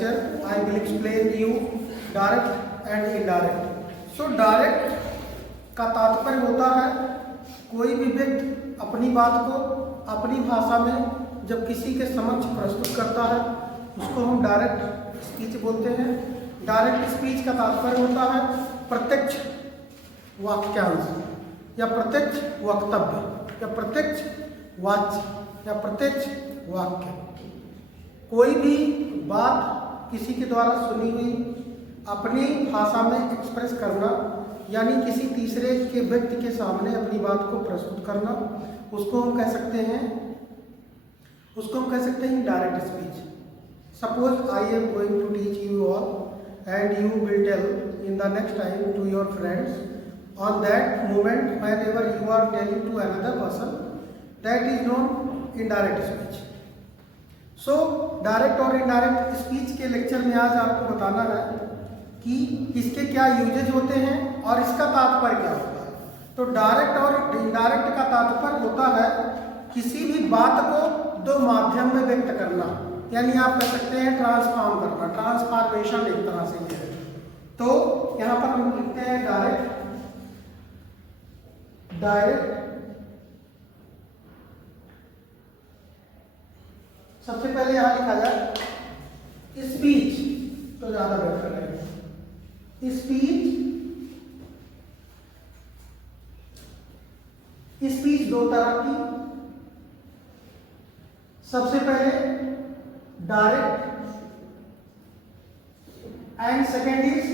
lecture I will explain you direct and indirect. So direct का तात्पर्य होता है कोई भी व्यक्ति अपनी बात को अपनी भाषा में जब किसी के समक्ष प्रस्तुत करता है उसको हम डायरेक्ट स्पीच बोलते हैं। डायरेक्ट स्पीच का तात्पर्य होता है प्रत्यक्ष वाक्यांश या प्रत्यक्ष वक्तव्य या प्रत्यक्ष वाच्य या प्रत्यक्ष वाक्य। कोई भी बात किसी के द्वारा सुनी हुई अपनी भाषा में एक्सप्रेस करना यानी किसी तीसरे के व्यक्ति के सामने अपनी बात को प्रस्तुत करना, उसको हम कह सकते हैं direct speech. Suppose I am going to teach you all and you will tell in the next time to your friends on that moment whenever you are telling to another person, that is known indirect speech. So direct और indirect speech के lecture में आज आपको बताना है कि इसके क्या यूजेज होते हैं और इसका तात्पर्य क्या होता है। तो डायरेक्ट और इनडायरेक्ट का तात्पर्य होता है किसी भी बात को दो माध्यम में व्यक्त करना, यानी आप कह सकते हैं ट्रांसफॉर्म करना, ट्रांसफॉर्मेशन एक तरह से ये है। तो यहाँ पर हम लिखते हैं डायरेक्ट। सबसे पहले यहां लिखा जाए स्पीच, तो ज्यादा बेहतर है। स्पीच दो तरह की, सबसे पहले direct and second is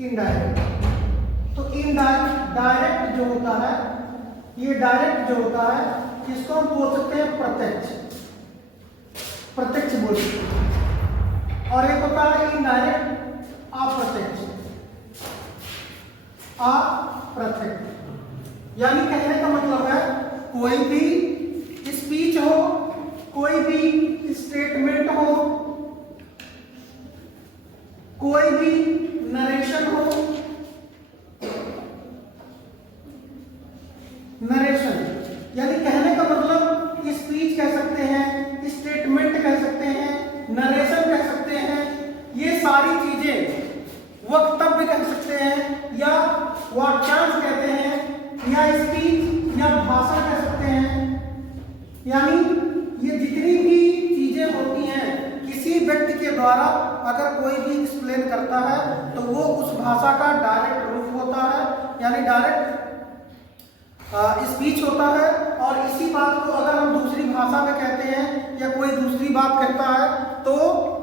indirect. तो डायरेक्ट जो होता है, ये डायरेक्ट जो होता है इसको हम बोल सकते हैं प्रत्यक्ष बोल सकते हैं, और एक होता है इनडायरेक्ट अप्रत्यक्ष। यानी कहने का मतलब है कोई भी स्पीच हो, कोई भी स्टेटमेंट हो, कोई भी नरेशन हो, यानी कहने का मतलब स्पीच कह सकते हैं, स्टेटमेंट कह सकते हैं, नरेशन कह सकते हैं, ये सारी चीजें वक्तव्य कह सकते हैं या वाक्यांश कहते हैं या स्पीच या भाषण कह सकते हैं। यानी ये जितनी भी चीजें होती हैं किसी व्यक्ति के द्वारा अगर कोई भी एक्सप्लेन करता है तो वो उस भाषा का डायरेक्ट रूप होता है, यानी डायरेक्ट स्पीच होता है। और इसी बात को अगर हम दूसरी भाषा में कहते हैं या कोई दूसरी बात कहता है तो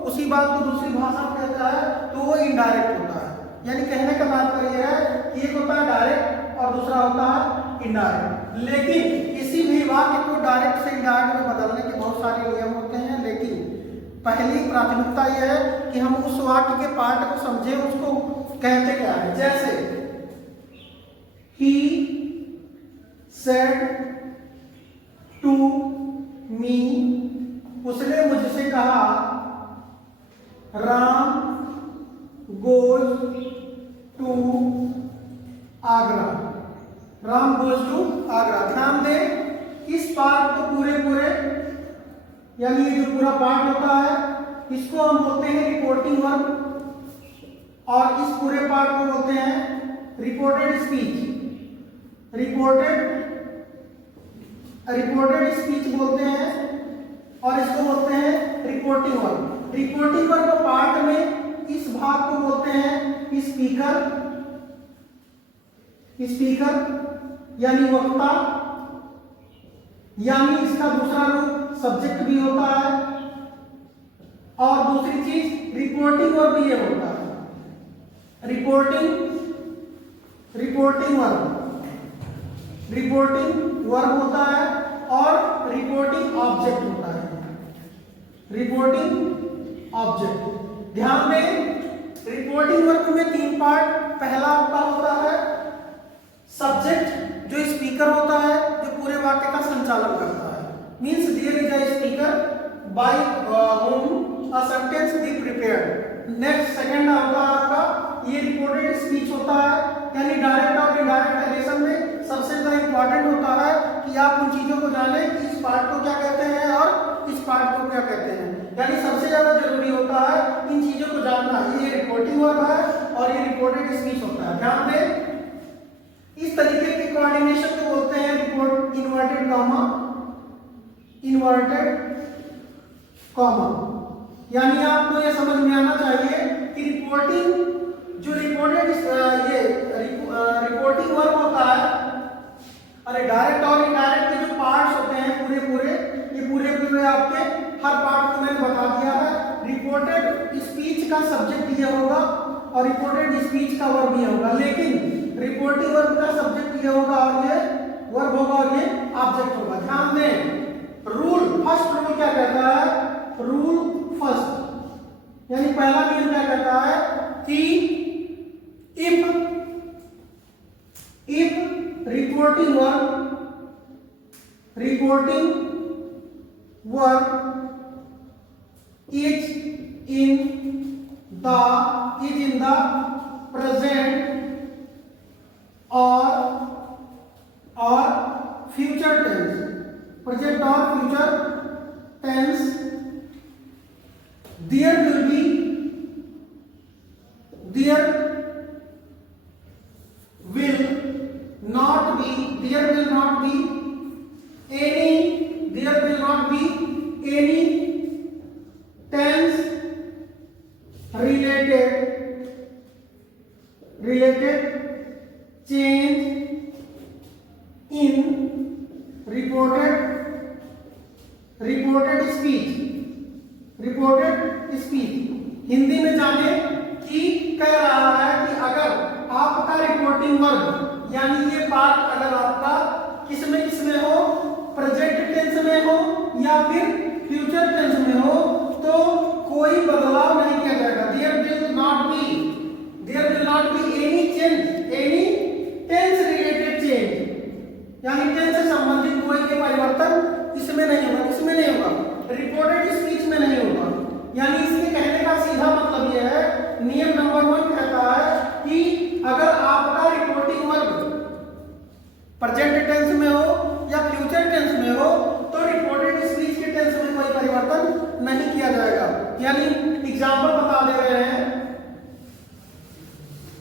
उसी बात को दूसरी भाषा में कहता है तो वो इनडायरेक्ट होता है। यानी कहने का तात्पर्य है कि एक होता है डायरेक्ट और दूसरा होता है इनडायरेक्ट। लेकिन किसी भी वाक्य को डायरेक्ट से इनडायरेक्ट में बदलने के बहुत सारे नियम होते हैं, लेकिन पहली प्राथमिकता यह है कि हम उस वाक्य के पार्ट को समझें, उसको कहते क्या है। जैसे ही said to me, उसने मुझसे कहा, Ram goes to Agra, Ram goes to Agra. ध्यान दें इस पार्ट को पूरे यानी ये जो पूरा पार्ट होता है इसको हम बोलते हैं रिपोर्टिंग वर्ब, और इस पूरे पार्ट को बोलते हैं रिपोर्टेड स्पीच। रिपोर्टेड स्पीच बोलते हैं और इसको बोलते हैं reporting verb. Reporting verb part में इस भाग को बोलते हैं स्पीकर यानी वक्ता, यानी इसका दूसरा रूप सब्जेक्ट भी होता है। और दूसरी चीज रिपोर्टिंग वर्ब ये होता है रिपोर्टिंग वर्ब होता है और रिपोर्टिंग ऑब्जेक्ट होता है। ध्यान दें रिपोर्टिंग वर्ब में तीन पार्ट। पहला होता है सब्जेक्ट जो स्पीकर होता है, जो पूरे वाक्य का संचालन करता है। Means there is a speaker by whom a sentence be prepared। Next second होता है आपका ये रिपोर्टेड स्पीच होता है, यानी डायरेक्ट और इनडायरेक्ट रिलेशन में सबसे ज्यादा इंपॉर्टेंट होता है कि आप उन चीजों को जानें कि इस पार्ट को क्या कहते हैं और इस पार्ट को क्या कहते हैं। यानी सबसे ज्यादा जरूरी होता है इन रिपोर्टेड स्पीच होता है। ध्यान दें, इस तरीके के कोऑर्डिनेशन को बोलते हैं report inverted comma, inverted comma. यानी आपको यह समझ में आना चाहिए कि रिपोर्टिंग जो रिपोर्टेड ये रिपोर्टिंग वर्क होता है, अरे डायरेक्ट और इनडायरेक्ट के जो पार्ट्स होते हैं पूरे पूरे आपके हर पार्ट को मैंने बता दिया है। रिपोर्टेड स्पीच का सब्जेक्ट ये होगा और रिपोर्टेड स्पीच का वर्ब ये होगा, लेकिन रिपोर्टिंग वर्ब का सब्जेक्ट ये होगा और ये वर्ब होगा और ये ऑब्जेक्ट होगा। ध्यान दें, रूल फर्स्ट रूल क्या कहता है, रूल फर्स्ट यानी पहला नियम क्या कहता है कि if reporting work is in the present or future tense, there will not be any tense related change in reported speech। Hindi में जाने कि कह रहा है कि अगर आपका रिपोर्टिंग वर्ब यानी ये पार्ट अगर आपका किसमें हो, प्रेजेंट टेंस में हो या फिर फ्यूचर टेंस में हो, तो कोई बदलाव नहीं किया जाएगा। There will not be any tense related change, यानी टेंस से संबंधित कोई भी परिवर्तन इसमें नहीं होगा, रिपोर्टेड स्पीच में नहीं होगा। यानी इसके कहने का सीधा मतलब यह है, नियम नंबर 1 कहता है कि अगर आपका रिपोर्टिंग वर्ब प्रेजेंट टेंस में हो या फ्यूचर टेंस में हो, तो रिपोर्टेड स्पीच के टेंस में कोई परिवर्तन नहीं किया जाएगा। यानी एग्जांपल बता दे रहे हैं,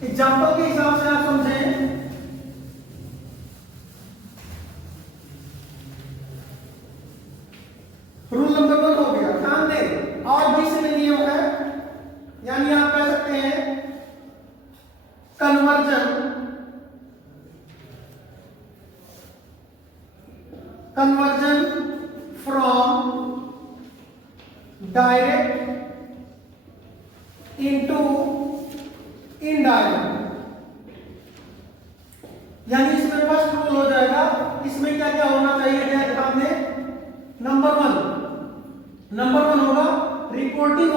एग्जांपल के हिसाब से आप समझें। रूल नंबर 1 हो गया, ध्यान दें। और भी से नियम है, यानी आप कह सकते हैं conversion from direct into indirect. यानी इसमें फर्स्ट रूल हो जाएगा, इसमें क्या क्या होना चाहिए ध्यान दें। नंबर वन होगा रिपोर्टिंग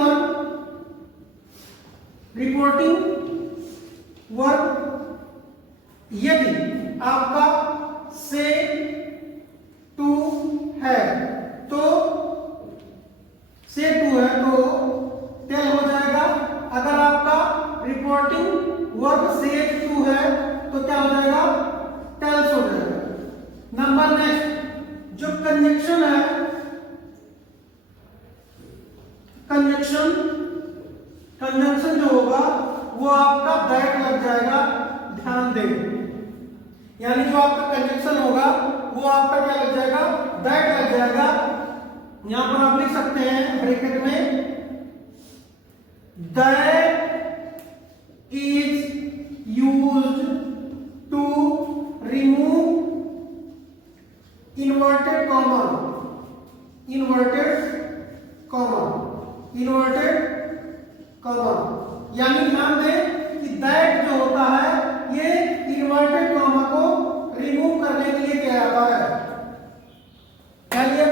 वर्ब यदि आपका से टू है तो टेल हो जाएगा। अगर आपका रिपोर्टिंग वर्ब से टू है तो क्या हो जाएगा, टेल्स हो जाएगा। नंबर नेक्स्ट जो कंजक्शन है, कंजंक्शन जो होगा वो आपका दैट लग जाएगा। ध्यान दें, यानी जो आपका कंजंक्शन होगा वो आपका क्या लग जाएगा, दैट लग जाएगा। यहां पर आप लिख सकते हैं ब्रैकेट में that is used to remove inverted comma. यानी ध्यान दें कि दैट जो होता है ये इन्वर्टेड कॉमा को रिमूव करने के लिए किया जाता है। चलिए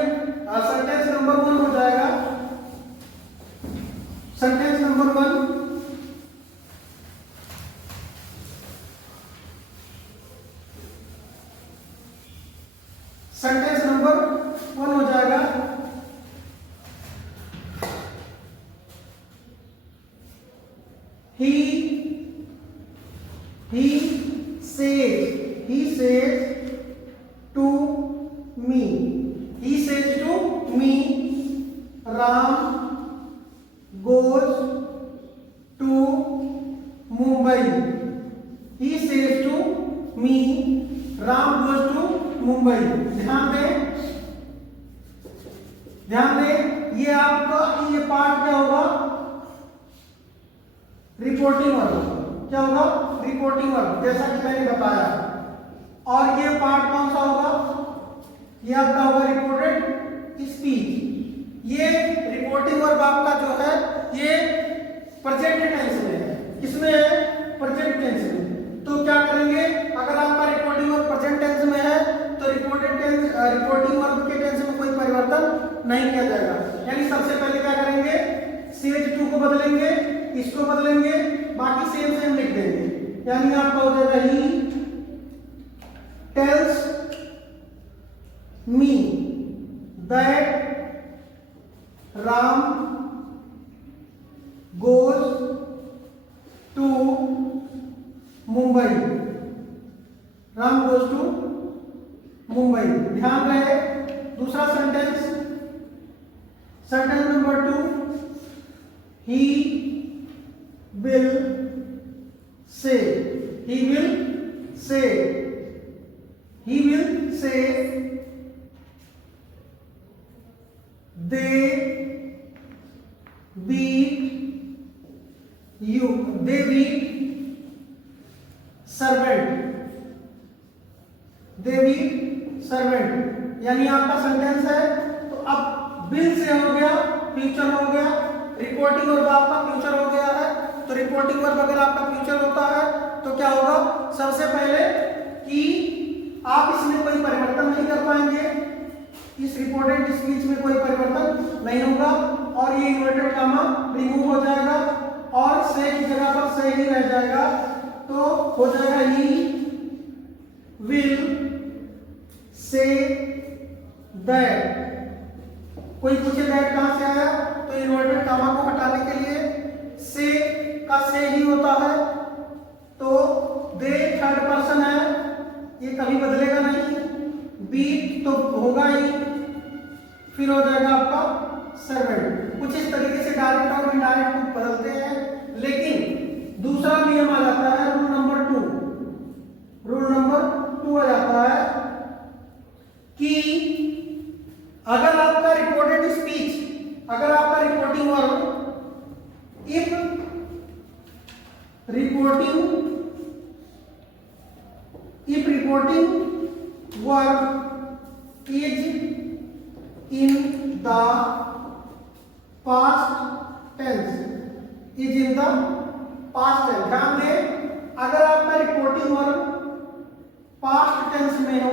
सेंटेंस नंबर 1 हो जाएगा। सेंटेंस नंबर 1, सेंटेंस नंबर 1 हो जाएगा he says to me Ram goes to Mumbai। Mumbai, he says to me, Ram goes to Mumbai. ध्यान दें ये आपका ये पार्ट क्या होगा, रिपोर्टिंग वर्ब। क्या होगा, रिपोर्टिंग वर्ब, जैसा कि मैंने बताया। और ये पार्ट कौन सा होगा, ये आपका होगा रिपोर्टेड स्पीच। ये रिपोर्टिंग वर्ब आपका जो है ये प्रेजेंट टेंस में है। किसमें है, प्रेजेंट टेंस में। तो क्या करेंगे, अगर आपका रिपोर्टिंग वर्ब प्रेजेंट टेंस में है तो रिपोर्टिंग वर्ब के टेंस में कोई परिवर्तन नहीं किया जाएगा। यानी सबसे पहले क्या करेंगे, सेज टू को बदलेंगे, इसको बदलेंगे, बाकी सेम सेम लिख देंगे। यानी आपका हो जाएगा he tells me that Ram goes to Mumbai. Ram goes to Mumbai. ध्यान रहे, दूसरा sentence number 2, he will say, he will say they beat servant। यानी आपका सेंटेंस है तो अब बिल से हो गया, फ्यूचर हो गया, रिपोर्टिंग वर्ब आपका फ्यूचर हो गया है। तो रिपोर्टिंग वर्ब अगर आपका फ्यूचर होता है तो क्या होगा, सबसे पहले कि आप इसमें कोई परिवर्तन नहीं कर पाएंगे, इस रिपोर्टेड स्पीच में कोई परिवर्तन नहीं होगा, और ये इन्वर्टेड कॉमा रिमूव हो जाएगा और से की जगह पर से ही रह जाएगा। तो हो जाएगा ही विल से दैट। कोई पूछे दैट कहां से आया, तो इन्वर्टेड कॉमा को हटाने के लिए से का से ही होता है। तो दे थर्ड पर्सन है, ये कभी बदलेगा नहीं, बीट तो होगा ही, फिर हो जाएगा आपका सर्वेंट। कुछ इस तरीके से डायरेक्ट और इनडायरेक्ट बदलते हैं। लेकिन दूसरा नियम आ जाता है, रूल नंबर 2 आ जाता है कि अगर आपका रिपोर्टेड स्पीच, अगर आपका reporting verb if reporting verb is in the past tense, ध्यान दें, अगर आपका रिपोर्टिंग वर्ब पास्ट टेंस में हो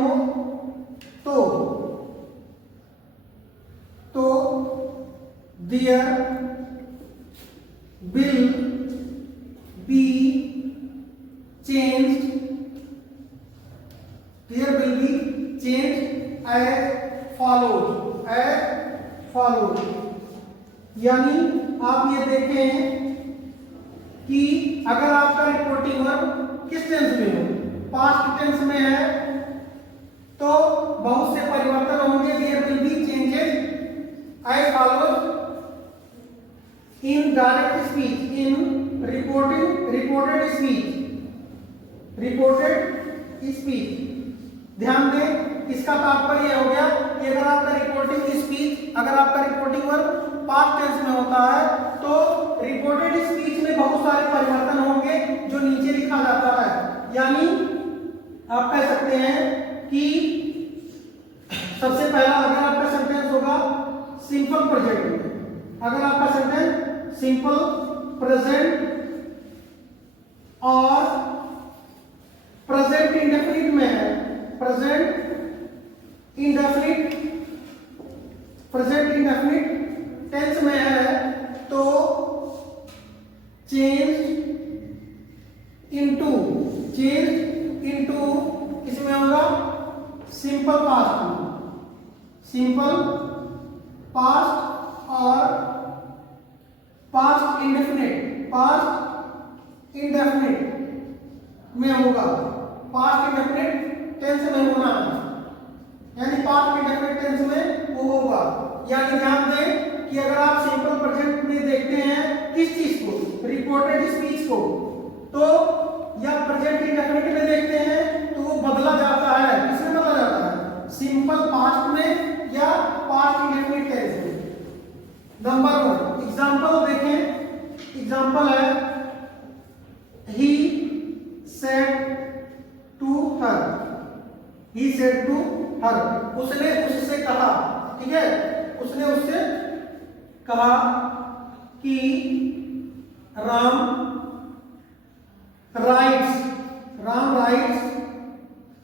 तो there will be changed as follows. यानी आप ये देखें कि अगर आपका रिपोर्टिंग वर्ब किस टेंस में हो, पास्ट टेंस में है, तो बहुत से परिवर्तन होंगे। There will be changes as follows in direct speech, in reported speech. ध्यान दें, इसका तात्पर्य हो गया कि अगर आपका रिपोर्टिंग वर्ब पास्ट टेंस में होता है तो रिपोर्टेड स्पीच में बहुत सारे परिवर्तन होंगे जो नीचे लिखा जाता है। यानी आप कह सकते हैं कि सबसे पहला अगर आपका सेंटेंस होगा सिंपल प्रेजेंट, अगर आपका सेंटेंस सिंपल प्रेजेंट और प्रेजेंट इंडेफिनिट में है, प्रेजेंट इंडेफिनिट टेंस में है, तो चेंज इनटू किसमें होगा, सिंपल पास्ट और पास्ट इंडेफिनिट में होगा, पास्ट इंडेफिनिट टेंस में होना है, यानी पास्ट इंडेफिनिट टेंस में वो होगा। यानी ध्यान दें कि अगर आप सिंपल प्रेजेंट में देखते हैं किस चीज को, रिपोर्टेड स्पीच को, तो या प्रेजेंट इंडेफिनिट में देखते हैं तो वो बदला जाता है, किसमें बदला जाता है, सिंपल पास्ट में या पास्ट इंडेफिनिट टेंस में। नंबर 1 एग्जांपल देखें, एग्जांपल है he said to her, he said to her, उसने उससे कहा, ठीक है, उसने उससे कहा कि Ram writes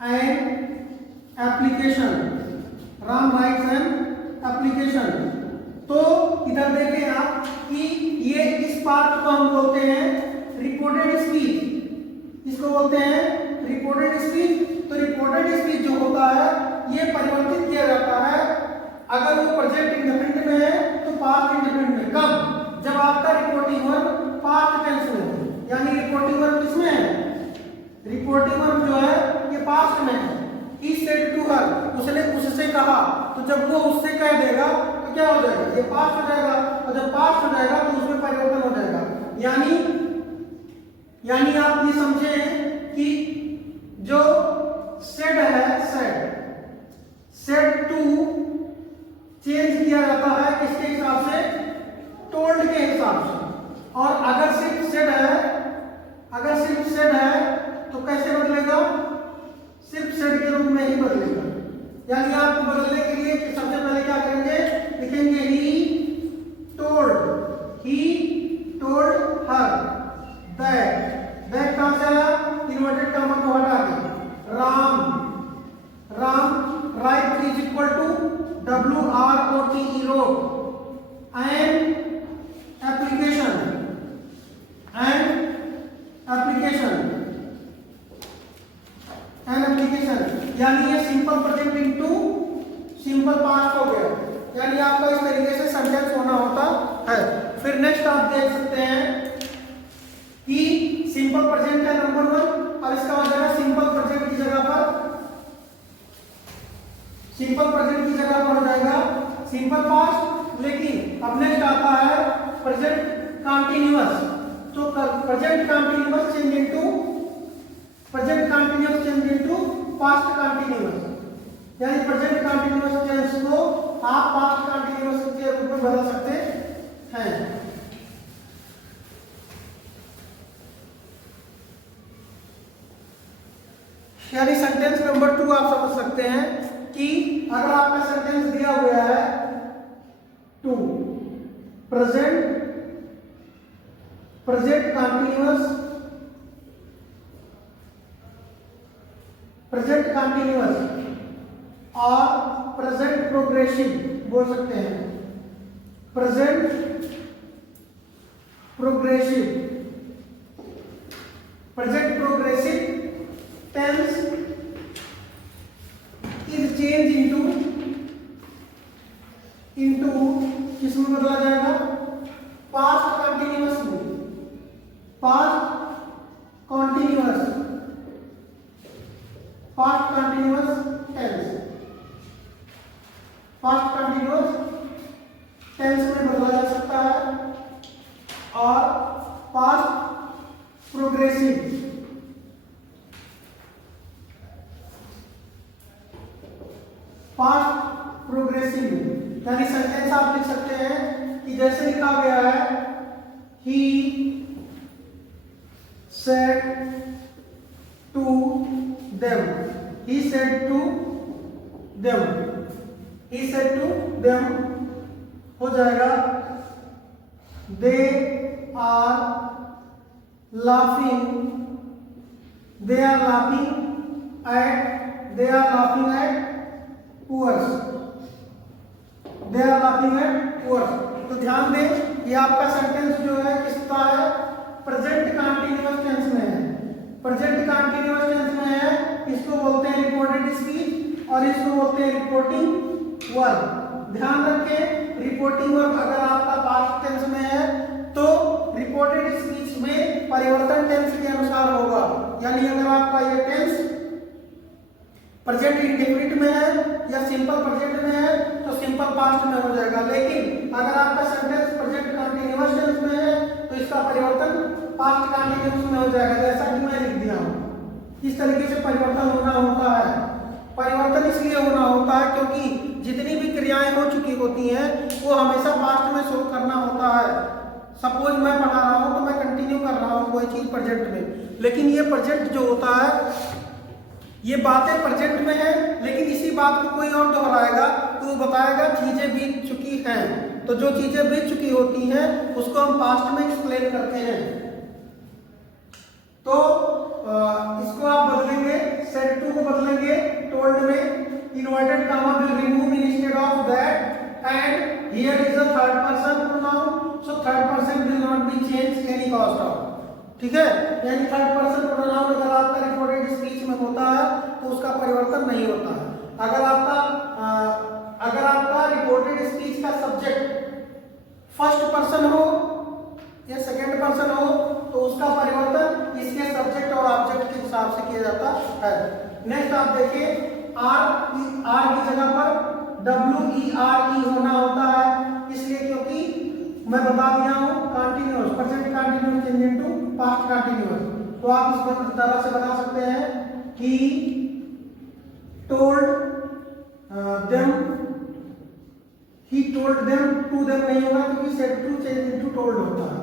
an application, Ram writes an application. तो इधर देखें आप कि ये इस पार्ट को हम बोलते हैं रिपोर्टेड स्पीच, इसको बोलते हैं रिपोर्टेड स्पीच। तो रिपोर्टेड स्पीच जो होता है ये परिवर्तित किया जाता है अगर वो प्रेजेंट इंडेफिनिट में है तो पास्ट इंडेफिनिट में। कब? जब आपका रिपोर्टिंग वर्ब पास्ट टेंस में है, यानी रिपोर्टिंग वर्ब किसमें है, रिपोर्टिंग वर्ब जो है ये पास्ट में है। ही सेड टू हर, उसने उससे कहा, तो जब वो उससे कह देगा तो क्या हो जाएगा, ये पास्ट हो जाएगा, और जब पास्ट हो जाएगा तो उसमें परिवर्तन हो जाएगा। यानी आप ये समझे कि जो सेड है, सेड टू चेंज किया जाता है किसके हिसाब से, टोल्ड के हिसाब से। और अगर सिर्फ सेड है तो कैसे बदलेगा, सिर्फ सेड के रूप में ही बदलेगा। यानी आपको बदलने के लिए सबसे पहले क्या करेंगे, लिखेंगे ही टोल्ड हर दैट कहां से आया, इन्वर्टेड कॉमा को हटा के, Ram write is equal to WROTE wrote an application, यानी ये simple present into simple past हो गया। यानी आपका इस तरीके से सेंटेंस होना होता है। फिर नेक्स्ट आप देख सकते हैं कि सिंपल प्रेजेंट है नंबर 1, और इसका हो जाएगा सिंपल प्रेजेंट की जगह पर हो जाएगा सिंपल पास्ट। लेकिन अब नेक्स्ट आता है प्रेजेंट कंटीन्यूअस। तो present continuous change into past continuous, यानी प्रेजेंट कंटीन्यूअस टेंस को आप पास्ट कंटीन्यूअस के रूप में बदल सकते हैं। यानी सेंटेंस नंबर 2 आप समझ सकते हैं कि अगर आपका सेंटेंस दिया हुआ है टू प्रेजेंट कंटीन्यूअस और प्रेजेंट प्रोग्रेसिव बोल सकते हैं, present progressive tense is change into किसमें बदला जाएगा, पास्ट कंटीन्यूअस में, पास्ट कंटीन्यूअस टेंस में बदला जा सकता है। और पास्ट प्रोग्रेसिव यानी सेंटेंस आप लिख सकते हैं कि जैसे लिखा गया है he said to them, he said to them हो जाएगा they are laughing at poors, तो ध्यान दें ये आपका सेंटेंस जो है किसका है, प्रेजेंट कंटीन्यूअस टेंस में है। प्रेजेंट कंटीन्यूअस टेंस में है, इसको बोलते हैं रिपोर्टेड स्पीच और इसको बोलते हैं रिपोर्टिंग वर्ब। ध्यान रखें रिपोर्टिंग वर्ब अगर आपका पास्ट टेंस में है तो रिपोर्टेड स्पीच में परिवर्तन टेंस के अनुसार होगा। यानी अगर आपका ये टेंस प्रेजेंट इंडेफिनिट में है या सिंपल प्रेजेंट में है तो सिंपल पास्ट में हो जाएगा। लेकिन अगर आपका सेंटेंस प्रेजेंट कंटीन्यूअस टेंस में है तो इसका परिवर्तन पास्ट कंटिन्यूअस में हो जाएगा, जैसा कि मैं लिख दिया हूँ। इस तरीके से परिवर्तन होना होता है। परिवर्तन इसलिए होना होता है क्योंकि जितनी भी क्रियाएं हो चुकी होती हैं वो हमेशा पास्ट में शो करना होता है। सपोज मैं पढ़ा रहा हूँ तो मैं कंटिन्यू कर रहा हूँ कोई चीज प्रेजेंट में, लेकिन ये प्रेजेंट जो होता है, ये बातें प्रेजेंट में है, लेकिन इसी बात को कोई और दोहराएगा तो वो बताएगा चीजें बीत चुकी हैं। तो जो चीजें बीत चुकी होती हैं उसको हम पास्ट में एक्सप्लेन करते हैं। तो इसको आप बदलेंगे, सेड टू को बदलेंगे टोल्ड में, inverted comma will remove instead of that and here is a third person pronoun, so third person will not be change any cost of. ठीक है, यानी थर्ड पर्सन प्रोनाउन अगर आपका रिपोर्टेड स्पीच में होता है तो उसका परिवर्तन नहीं होता है। अगर आपका रिपोर्टेड स्पीच का सब्जेक्ट फर्स्ट पर्सन हो या सेकंड पर्सन हो तो उसका परिवर्तन इसके सब्जेक्ट और ऑब्जेक्ट के हिसाब से किया जाता है। नेक्स्ट आप देखिए, आर की जगह पर WERE होना होता है, इसलिए क्योंकि मैं बता दिया हूँ continuous, present continuous change into past continuous. तो आप इस तरह से बता सकते हैं कि he told them, to them नहीं होगा क्योंकि said to change into told होता है।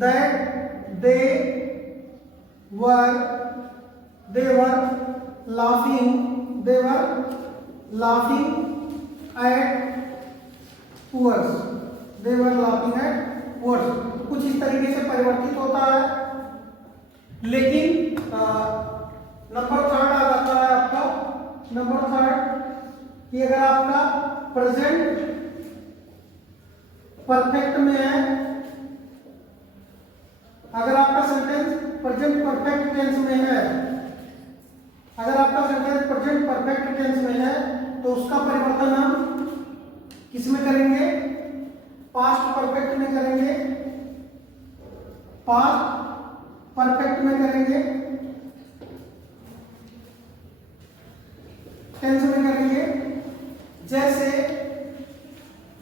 that they were laughing at words, कुछ इस तरीके से परिवर्तित होता है। लेकिन नंबर थर्ड आ जाता है आपका, नंबर थर्ड कि अगर आपका प्रेजेंट परफेक्ट में है, अगर आपका सेंटेंस प्रेजेंट परफेक्ट टेंस में है, अगर आपका सेंटेंस प्रेजेंट परफेक्ट टेंस में है तो उसका परिवर्तन हम किस में करेंगे? पास्ट परफेक्ट में करेंगे, पास्ट परफेक्ट में करेंगे, टेंस में करेंगे।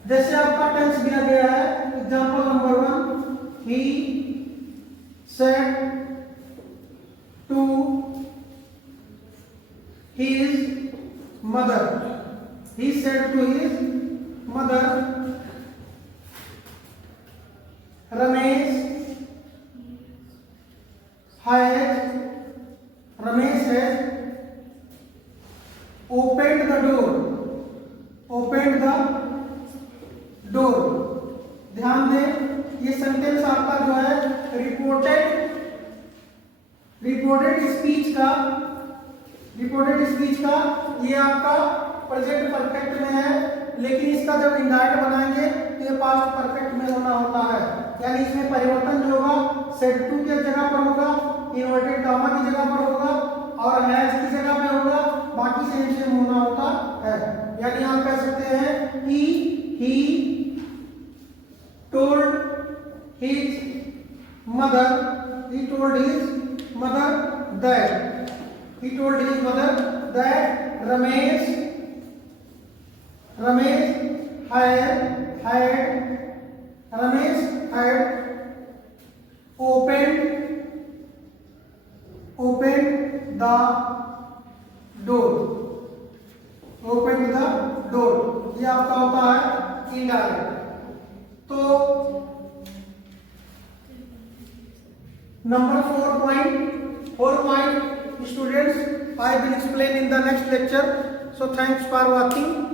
जैसे आपका टेंस दिया गया है, example number 1, he said to his mother, he said to his mother, Ramesh has opened the door। ध्यान दें, ये सेंटेंस आपका जो है रिपोर्टेड स्पीच का ये आपका प्रेजेंट परफेक्ट में है, लेकिन इसका जब इंडायरेक्ट बनाएंगे तो ये पास्ट परफेक्ट में होना होता है। यानी इसमें परिवर्तन जो होगा सेड टू की जगह पर होगा, इन्वर्टेड कामा की जगह पर होगा और हैज की जगह पे होगा, बाकी सेम होना होता है। यानी आप कह सकते हैं he told his mother that Ramesh had opened the door। ये आपका होता है इनडायरेक्ट। तो number 4 point students, I will explain in the next lecture. So thanks for watching.